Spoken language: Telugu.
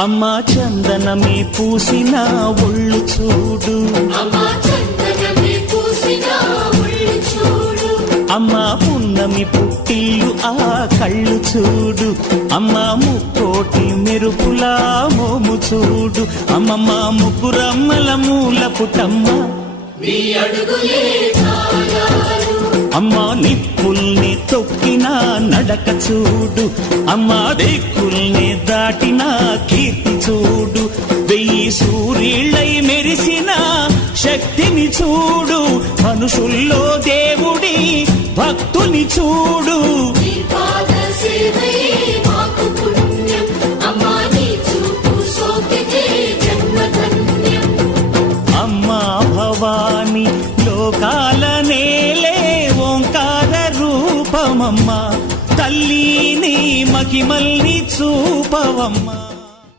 అమ్మా చందనమే పూసిన ఒళ్ళు చూడు, అమ్మా పున్నమి పుట్టిల్లు ఆ కళ్ళు చూడు, అమ్మా ముక్కోటి మెరుపులా మోము చూడు, అమ్మమ్మ ముగ్గురమ్మల మూల పుటమ్మ అమ్మా నిప్పుల్ని తొక్కిన నడక చూడు, అమ్మా దిక్కుల్ని దాటిన కీర్తి చూడు, 1000 సూర్యుళ్ళై మెరిసిన శక్తిని చూడు, మనుషుల్లో దేవుడి భక్తుని చూడు. అమ్మా భవాని లోకాల నేలే ఓంకార రూపమమ్మ, తల్లిని మహిమల్ని చూపవమ్మ.